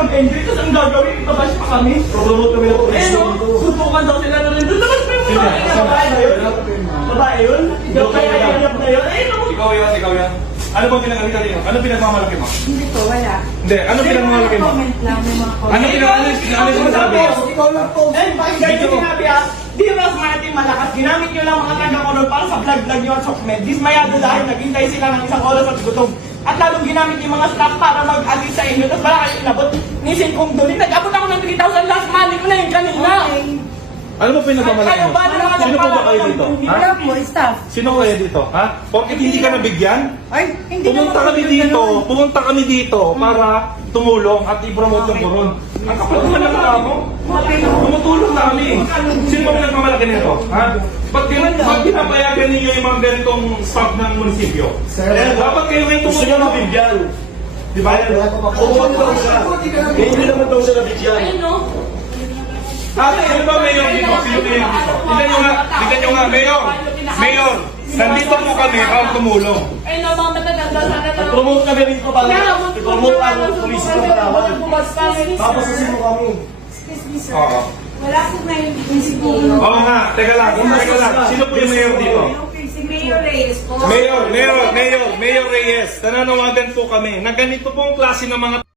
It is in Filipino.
mag-entry, tapos ang gagawin, ipabash pa kami. Promote kami ng Eh police no, dito. sutukan daw sila na rin doon. Tapos may babae na babae na yun. Babae yun? Yung kaya iyak na yun? Eh no. Ikaw yan. Ano bang pinagmalaki mo? Ano pinagmamalaki mo? Hindi po, wala. Hindi, ano pinagmamalaki mo? Comment lang, may mga comment. Ano sinasabi? Ikaw lang po. Eh, pakinggan nyo sinabi ah. Di Ross Martin malakas. Ginamit nyo lang mga taga-koron para sa vlog-vlog nyo at sokmed. Dismayado dahil naghintay sila ng isang oras at gutom. At lalong ginamit yung mga staff para mag-assist sa inyo. Tapos wala kayo inabot. Nisin kong doon. Nag-abot ako ng 3,000 last money ko na yung kanina. Ano mo pinagmamalaki Kayo mo? ba naman Sino po ba kayo dito? Ha? Wala po, staff. Sino kayo dito? Ha? Bakit hindi ka nabigyan? Ay, hindi Pumunta kami dito para tumulong at i-promote yung koron. Ang kapal naman ng tao. Tumutulong na kami. Sino ba pinagmamalaki nito? Ha? Ba't pinapayagan ninyo yung mga ganitong staff ng munisipyo? Sir, Dapat kayo ngayon gusto nyo mabigyan. Di ba? Promote daw siya. Eh, hindi naman daw siya nabigyan. Ayun no. Ate, ano ba mayor dito? Sino mayor dito? Tignan nyo nga, mayor, nandito po kami para tumulong. Ayun no, mga matatanda sana na. Promote kami rito para i-promote ang police ng Palawan. Tapos sino kami? Excuse me, sir. Oo. Wala po ngayon siguro. Oo nga, teka lang. Sino po yung mayor dito? Si Mayor Reyes po. Mayor Reyes, nananawagan po kami na ganito pong klase ng mga